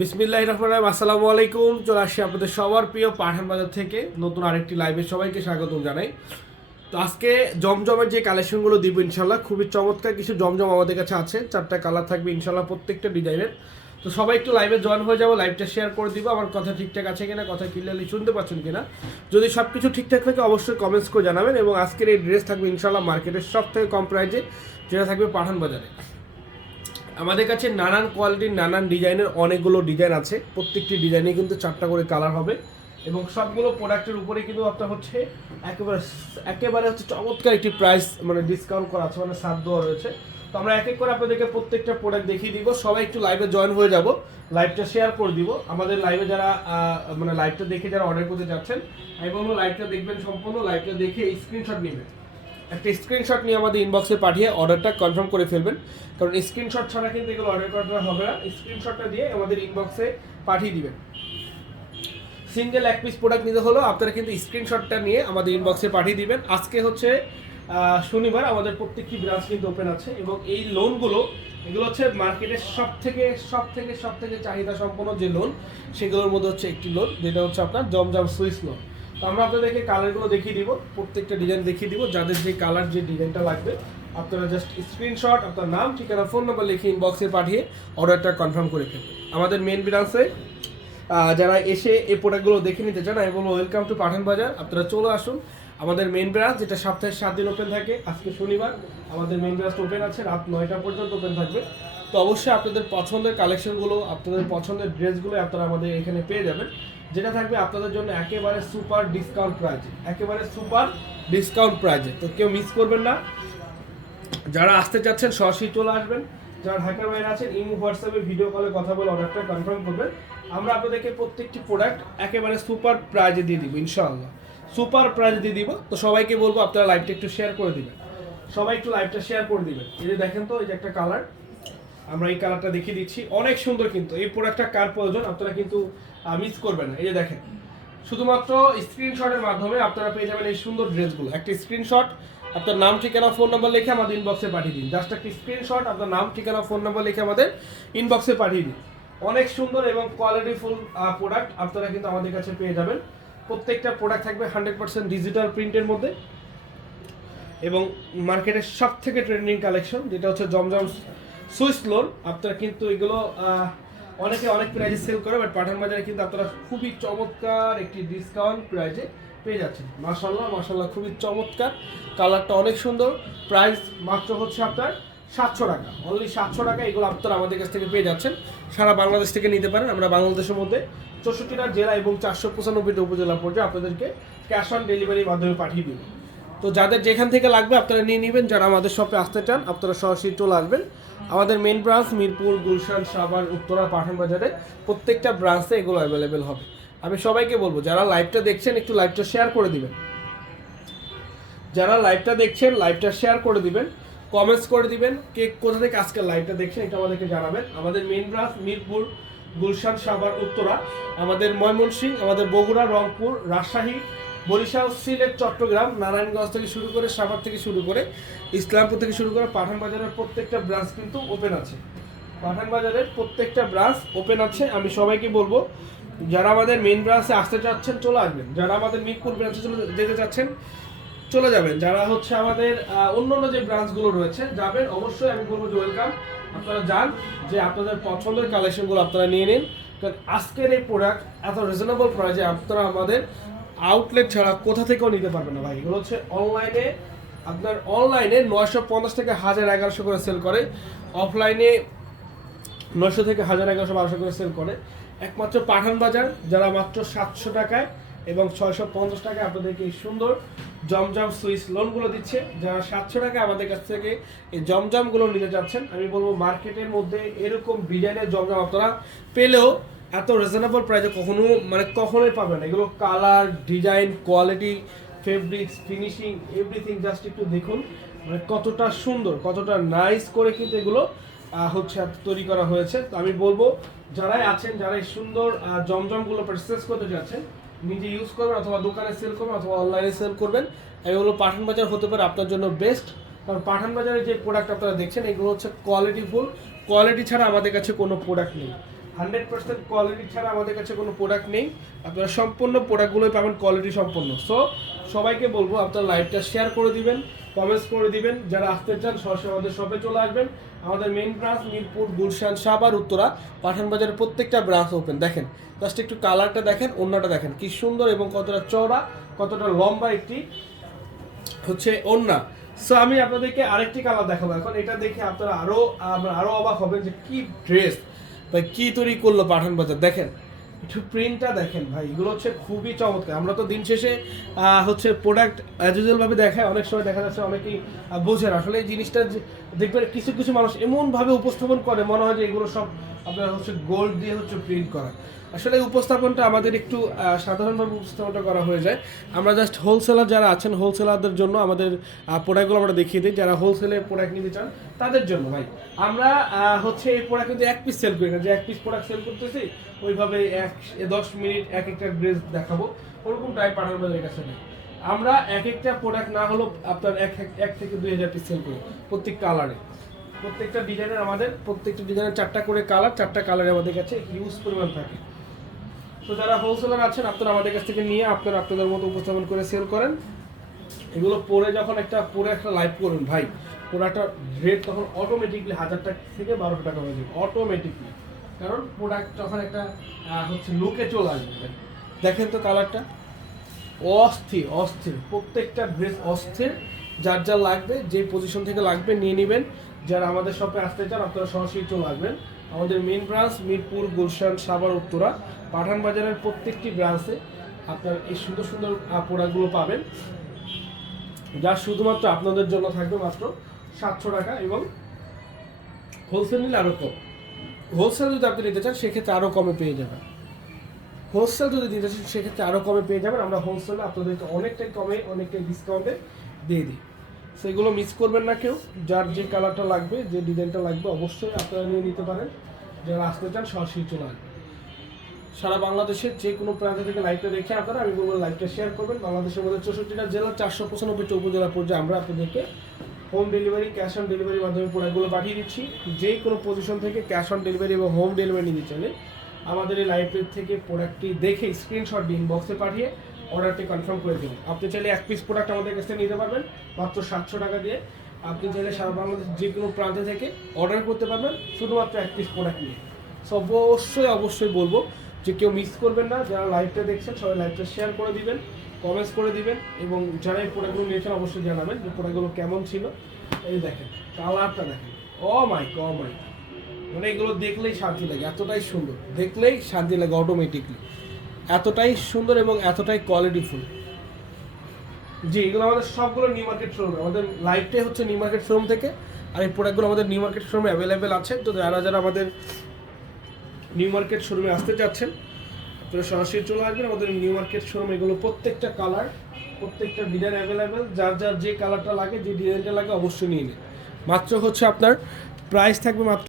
বিসমিল্লাহ রহমান রাহিম। আসসালামু আলাইকুম। চলে আসছি আপনাদের সবার প্রিয় পাঠান বাজার থেকে নতুন আরেকটি লাইভে সবাইকে স্বাগতম জানাই। তো আজকে জমজমের যে কালেকশনগুলো দিব ইনশাল্লাহ, খুবই চমৎকার কিছু জমজম আমাদের কাছে আছে। চারটা কালার থাকবে ইনশাল্লাহ প্রত্যেকটা ডিজাইনের তো সবাই একটু লাইভে জয়েন হয়ে যাব লাইভটা শেয়ার করে দিব। আমার কথা ঠিকঠাক আছে কিনা, কথা ক্লিয়ারলি শুনতে পাচ্ছেন কিনা। যদি সব কিছু ঠিকঠাক থাকে, অবশ্যই কমেন্টস করে জানাবেন। এবং আজকের এই ড্রেস থাকবে ইনশাল্লাহ মার্কেটের সব থেকে কম প্রাইজে যেটা থাকবে পাঠান বাজারে। আমাদের কাছে নানান কোয়ালিটির, নানান ডিজাইনের অনেকগুলো ডিজাইন আছে। প্রত্যেকটি ডিজাইনে কিন্তু চারটা করে কালার হবে। এবং সবগুলো প্রোডাক্টের উপরে কিন্তু আপনার হচ্ছে একেবারে একেবারে হচ্ছে চমৎকার একটি প্রাইস মানে ডিসকাউন্ট করা আছে মানে সাত দেওয়া রয়েছে। তো আমরা এক এক করে আপনাদেরকে প্রত্যেকটা প্রোডাক্ট দেখিয়ে দিব। সবাই একটু লাইভে জয়েন হয়ে যাব। লাইভটা শেয়ার করে দিব। আমাদের লাইভে যারা মানে লাইভটা দেখে যারা অর্ডার করতে যাচ্ছেন, আমি বলব লাইভটা দেখবেন সম্পূর্ণ। লাইভটা দেখে স্ক্রিনশট নেবেন। একটা স্ক্রিনশট নিয়ে আমাদের ইনবক্সে পাঠিয়ে অর্ডারটা কনফার্ম করে ফেলবেন। কারণ স্ক্রিনশট ছাড়া কিন্তু এগুলো অর্ডার করা হবে না। স্ক্রিনশটটা দিয়ে আমাদের ইনবক্সে পাঠিয়ে দিবেন। সিঙ্গেল এক পিস প্রোডাক্ট নিতে হলো, আপনারা কিন্তু স্ক্রিনশটটা নিয়ে আমাদের ইনবক্সে পাঠিয়ে দিবেন। আজকে হচ্ছে শনিবার, আমাদের প্রত্যেকটি ব্রাঞ্চ কিন্তু ওপেন আছে এবং এই লোনগুলো এগুলো হচ্ছে মার্কেটের সব থেকে সব থেকে সব থেকে চাহিদা সম্পন্ন যে লোন সেগুলোর মধ্যে হচ্ছে একটি লোন যেটা হচ্ছে আপনার জমজম সুইস লোন তো আমরা আপনাদেরকে কালারগুলো দেখিয়ে দিব, প্রত্যেকটা ডিজাইন দেখিয়ে দিব, যাদের যে কালার যে ডিজাইনটা লাগবে। আপনারা জাস্ট স্ক্রিনশট আপনার নাম, ঠিকানা ফোন নাম্বার লিখে ইনবক্সে পাঠিয়ে অর্ডারটা কনফার্ম করে ফেলবেন। আমাদের মেন ব্রাঞ্চে যারা এসে এই প্রোডাক্টগুলো দেখে নিতে চান, আমি বলব ওয়েলকাম টু পাঠান বাজার আপনারা চলে আসুন আমাদের মেন ব্রাঞ্চ যেটা সপ্তাহে সাত দিন ওপেন থাকে। আজকে শনিবার, আমাদের মেন ব্রাঞ্চ ওপেন আছে, রাত নয়টা পর্যন্ত ওপেন থাকবে। তো অবশ্যই আপনাদের পছন্দের কালেকশনগুলো আপনাদের পছন্দের ড্রেসগুলো আপনারা আমাদের এখানে পেয়ে যাবেন। যেটা থাকবে আপনাদের জন্য একেবারে সুপার ডিসকাউন্ট প্রাইজে, একেবারে সুপার ডিসকাউন্ট প্রাইজে। তো কেউ মিস করবেন না। যারা আসতে চাচ্ছেন, সরাসরি চলে আসবেন। যারা ঢাকার বাইরে আছেন, ইমো, হোয়াটসঅ্যাপে ভিডিও কলে কথা বলে অর্ডারটা কনফার্ম করবেন। আমরা আপনাদেরকে প্রত্যেকটি প্রোডাক্ট একেবারে সুপার প্রাইজে দিয়ে দিব, ইনশাআল্লাহ। সুপার প্রাইজ দিয়ে দিব। তো সবাইকে বলব, আপনারা লাইভটা একটু শেয়ার করে দিবেন। সবাই একটু লাইভটা শেয়ার করে দিবেন। এই যে দেখেন তো, এই যে একটা কালার আমরা এই কালারটা দেখিয়ে দিচ্ছি। অনেক সুন্দর কিন্তু। এই প্রোডাক্টটা কার প্রয়োজন? আপনারা কিন্তু মিস করবেন না। এই যে দেখেন, শুধুমাত্র স্ক্রিনশটের মাধ্যমে আপনারা পেয়ে যাবেন এই সুন্দর ড্রেসগুলো। একটা স্ক্রিনশট আপনার নাম, ঠিকানা ফোন নাম্বার লিখে আমাদের ইনবক্সে পাঠিয়ে দিন। জাস্ট একটা স্ক্রিনশট আপনার নাম, ঠিকানা ফোন নাম্বার লিখে আমাদের ইনবক্সে পাঠিয়ে দিন। অনেক সুন্দর এবং কোয়ালিটিফুল প্রোডাক্ট আপনারা কিন্তু আমাদের কাছে পেয়ে যাবেন। প্রত্যেকটা প্রোডাক্ট থাকবে হান্ড্রেড পার্সেন্ট ডিজিটাল প্রিন্টের মধ্যে। এবং মার্কেটের সব থেকে ট্রেন্ডিং কালেকশন যেটা হচ্ছে জমজম সুইস লোন আপনারা কিন্তু এগুলো অনেকে অনেক প্রাইজে সেল করে বাট পাঠান বাজারে কিন্তু আপনারা খুবই চমৎকার একটি ডিসকাউন্ট প্রাইজে পেয়ে যাচ্ছেন। মাশাল্লাহ মাশাল্লাহ খুবই চমৎকার। কালারটা অনেক সুন্দর। প্রাইস মাত্র হচ্ছে আপনার সাতশো টাকা। অনলি সাতশো টাকা এগুলো আপনারা আমাদের কাছ থেকে পেয়ে যাচ্ছেন। সারা বাংলাদেশ থেকে নিতে পারেন। আমরা বাংলাদেশের মধ্যে চৌষট্টিটা জেলা এবং চারশো পঁচানব্বইটা উপজেলা পর্যায়ে আপনাদেরকে ক্যাশ অন ডেলিভারির মাধ্যমে পাঠিয়ে দিব। তো যাদের যেখান থেকে লাগবে আপনারা নিয়ে নেবেন, যারা আমাদের শপে আসতে চান, আপনারা সরাসরি চলে আসবেন। আমাদের মেন ব্রাঞ্চ মিরপুর, গুলশান, সাভার, উত্তরা পাঠান বাজারে প্রত্যেকটা ব্রাঞ্চে এগুলো অ্যাভেলেবেল হবে। আমি সবাইকে বলব, যারা লাইভটা দেখছেন, একটু লাইভটা শেয়ার করে দিবেন। যারা লাইভটা দেখছেন লাইভটা শেয়ার করে দিবেন কমেন্টস করে দিবেন, কে কোথা থেকে আজকে লাইভটা দেখছেন এটা আমাদেরকে জানাবেন। আমাদের মেন ব্রাঞ্চ মিরপুর, গুলশান, সাভার, উত্তরা, আমাদের ময়মনসিংহ, আমাদের বগুড়া, রংপুর, রাজশাহী বরিশাল সিলেট চট্টগ্রাম নারায়ণগঞ্জ থেকে শুরু করে সাভার থেকে শুরু করে ইসলামপুর থেকে শুরু করে পাঠান বাজারের প্রত্যেকটা ব্রাঞ্চ কিন্তু ওপেন আছে। পাঠান বাজারের প্রত্যেকটা ব্রাঞ্চ ওপেন আছে। আমি সবাইকে বলব যারা আমাদের মেন ব্রাঞ্চে আসতে চাচ্ছেন চলে আসবেন। যারা আমাদের মিরপুর ব্রাঞ্চে চলে যেতে চাচ্ছেন চলে যাবেন। যারা হচ্ছে আমাদের আহ, অন্যান্য যে ব্রাঞ্চগুলো রয়েছে যাবেন অবশ্যই আমি বলব যে ওয়েলকাম আপনারা যান যে আপনাদের পছন্দের কালেকশনগুলো আপনারা নিয়ে নিন। কারণ আজকের এই প্রোডাক্ট এত রিজনেবল প্রাইসে আপনারা আমাদের আউটলেট ছাড়া কোথা থেকেও নিতে পারবেন না ভাই। এগুলো হচ্ছে অনলাইনে আপনার অনলাইনে নয়শো পঞ্চাশ থেকে হাজার এগারোশো করে সেল করে। অফলাইনে নয়শো থেকে হাজার এগারোশো বারোশো করে সেল করে। একমাত্র পাঠান বাজার, যারা মাত্র সাতশো টাকায় এবং ছয়শো পঞ্চাশ টাকায় আপনাদেরকে এই সুন্দর জমজম সুইস লোনগুলো দিচ্ছে। যারা সাতশো টাকায় আমাদের কাছ থেকে এই জমজমগুলো নিতে যাচ্ছেন আমি বলব মার্কেটের মধ্যে এরকম ডিজাইনের জমজম আপনারা পেলেও এত রিজনেবল প্রাইসে কখনো মানে কখনোই পাবেন না। এগুলো colour design quality fabrics finishing everything just একটু দেখুন মানে কতটা সুন্দর, কতটা নাইস করে কিন্তু এগুলো হচ্ছে তৈরি করা হয়েছে। তো আমি বলব, যারাই আছেন, যারাই সুন্দর জমজমগুলো পারচেস করতে যাচ্ছেন, নিজে ইউজ করবেন অথবা দোকানে সেল করবেন অথবা অনলাইনে সেল করবেন। এগুলো পাঠান বাজার হতে পারে আপনার জন্য বেস্ট কারণ পাঠান বাজারে যে প্রোডাক্ট আপনারা দেখছেন, এগুলো হচ্ছে কোয়ালিটি ফুল কোয়ালিটি ছাড়া আমাদের কাছে কোনো প্রোডাক্ট নেই। হান্ড্রেড পার্সেন্ট কোয়ালিটি ছাড়া আমাদের কাছে কোনো প্রোডাক্ট নেই। আপনারা সম্পূর্ণ প্রোডাক্টগুলোই পাবেন কোয়ালিটি সম্পন্ন। সো সবাইকে বলব, আপনার লাইভটা শেয়ার করে দিবেন কমেন্টস করে দিবেন। যারা আসতে চান, সরাসরি আমাদের শপে চলে আসবেন। আমাদের মেইন ব্রাঞ্চ মিরপুর, গুলশান সাবার উত্তরা পাঠান বাজারের প্রত্যেকটা ব্রাঞ্চ ওপেন দেখেন জাস্ট একটু কালারটা দেখেন, অন্যটা দেখেন। কি সুন্দর এবং কতটা চওড়া, কতটা লম্বা একটি হচ্ছে ওন্না সো আমি আপনাদেরকে আরেকটি কালার দেখাবো এখন। এটা দেখে আপনারা আরও, আমরা আরও অবাক হবেন যে কি ড্রেস বা কি তৈরি করল পাঠান বাজার? দেখেন। একটু প্রিন্টটা দেখেন ভাই, এগুলো হচ্ছে খুবই চমৎকার। আমরা তো দিন শেষে হচ্ছে প্রোডাক্ট অ্যাজ ভাবে দেখায়, অনেক সময় দেখা যাচ্ছে অনেকেই বোঝে আসলে এই জিনিসটা দেখবেন কিছু কিছু মানুষ এমনভাবে উপস্থাপন করে, মনে হয় যে এগুলো সব আপনার হচ্ছে গোল্ড দিয়ে হচ্ছে প্রিন্ট করা। আসলে উপস্থাপনটা আমাদের একটু সাধারণভাবে উপস্থাপনটা করা হয়ে যায়। আমরা জাস্ট হোলসেলার যারা আছেন হোলসেলারদের জন্য আমাদের প্রোডাক্টগুলো আমরা দেখিয়ে দিই। যারা হোলসেলে প্রোডাক্ট নিতে চান, তাদের জন্য ভাই। আমরা হচ্ছে এই প্রোডাক্ট কিন্তু এক পিস সেল করি না। যে এক পিস প্রোডাক্ট সেল করতেছি, ওইভাবে এক, দশ মিনিট এক একটা ড্রেস দেখাবো। ওরকম টাইপ পাঠানো আমাদের কাছে নেই। আমরা এক একটা প্রোডাক্ট না হলেও আপনার এক এক- থেকে দুই হাজার পিস সেল করি প্রত্যেক কালারে প্রত্যেকটা ডিজাইনের আমাদের, প্রত্যেকটা ডিজাইনের চারটা করে কালার চারটা কালারে আমাদের কাছে ইউজ পরিমাণ থাকে। তো যারা হোলসেলার আছেন, আপনারা আমাদের কাছ থেকে নিয়ে আপনারা আপনাদের মতো উপস্থাপন করে সেল করেন। এগুলো পরে যখন একটা পরে একটা লাইভ করুন, ভাই প্রোডাক্টটা রেট তখন অটোমেটিকলি হাজার টাকা থেকে বারোশো টাকা হয়ে যাবে অটোমেটিকলি কারণ প্রোডাক্ট তখন একটা হচ্ছে লুকে চলে আসবে দেখেন তো কালারটা অস্থির অস্থির। প্রত্যেকটা ড্রেস অস্থির। যার যা লাগবে, যে পজিশন থেকে লাগবে, নিয়ে নেবেন। যারা আমাদের শপে আসতে চান, আপনারা সরাসরি চলে আসবেন। আমাদের মেন ব্রাঞ্চ মিরপুর, গুলশান, সাভার, উত্তরা। পাঠান বাজারের প্রত্যেকটি ব্রাঞ্চে আপনার এই সুন্দর সুন্দর প্রোডাক্টগুলো পাবেন। যা শুধুমাত্র আপনাদের জন্য থাকবে মাত্র সাতশো টাকা এবং হোলসেল নিলে আরও কম। হোলসেল যদি আপনি নিতে চান, সেক্ষেত্রে আরও কমে পেয়ে যাবেন। হোলসেল যদি দিতে চান, সেক্ষেত্রে আরও কমে পেয়ে যাবেন। আমরা হোলসেলে আপনাদেরকে অনেকটাই কমে, অনেকটাই ডিসকাউন্টে দিয়ে দিই। সেগুলো মিস করবেন না কেউ। যার যে কালারটা লাগবে, যে ডিজাইনটা লাগবে, অবশ্যই আপনারা নিয়ে নিতে পারেন। যারা আসতে চান, সরাসরি চলে আসবেন। সারা বাংলাদেশের যে কোনো প্রান্ত থেকে লাইভটা দেখে আপনারা, আমি বলব লাইভটা শেয়ার করবেন। বাংলাদেশের মধ্যে চৌষট্টিটা জেলা, চারশো পঁচানব্বইটা উপজেলা পর্যায়ে আমরা আপনাদেরকে হোম ডেলিভারি ক্যাশ অন ডেলিভারির মাধ্যমে প্রোডাক্টগুলো পাঠিয়ে দিচ্ছি। যে কোনো পজিশন থেকে ক্যাশ অন ডেলিভারি এবং হোম ডেলিভারি নিতে চাইলে আমাদের এই লাইভের থেকে প্রোডাক্টটি দেখে স্ক্রিনশট দিন বক্সে পাঠিয়ে অর্ডারটি কনফার্ম করে দিন। আপনি চাইলে এক পিস প্রোডাক্ট আমাদের কাছ নিতে পারবেন, মাত্র সাতশো টাকা দিয়ে। আপনি চাইলে সারা বাংলাদেশ যে কোনো প্রান্ত থেকে অর্ডার করতে পারবেন, শুধুমাত্র এক পিস প্রোডাক্ট নিয়ে। সো অবশ্যই অবশ্যই বলব যে কেউ মিস করবেন না। যারা লাইভটা দেখছেন, সবাই লাইভটা শেয়ার করে দিবেন কমেন্টস করে দিবেন এবং যারা এই প্রোডাক্টগুলো নিয়েছেন, অবশ্যই জানাবেন যে প্রোডাক্টগুলো কেমন ছিল। এই দেখেন কালারটা দেখেন। ও মাই ও মাই মানে এগুলো দেখলেই শান্তি লাগে, এতটাই সুন্দর। দেখলেই শান্তি লাগে অটোমেটিকলি এতটাই সুন্দর এবং এতটাই কোয়ালিটিফুল জি, এগুলো আমাদের সবগুলো নিউ মার্কেট শোরুম আমাদের লাইভটাই হচ্ছে নিউ মার্কেট শোরুম থেকে, আর এই প্রোডাক্টগুলো আমাদের নিউ মার্কেট শোরুমে অ্যাভেলেবেল আছে। তো যারা যারা আমাদের নিউ মার্কেট শোরুমে আসতে চাচ্ছেন, আপনারা সরাসরি চলে আসবেন। আমাদের নিউ মার্কেট শোরুম এগুলো প্রত্যেকটা কালার প্রত্যেকটা ডিজাইন অ্যাভেলেবেল যার যার যে কালারটা লাগে, যে ডিজাইনটা লাগে, অবশ্যই নিয়ে নিন। মাত্র হচ্ছে আপনার প্রাইস থাকবে মাত্র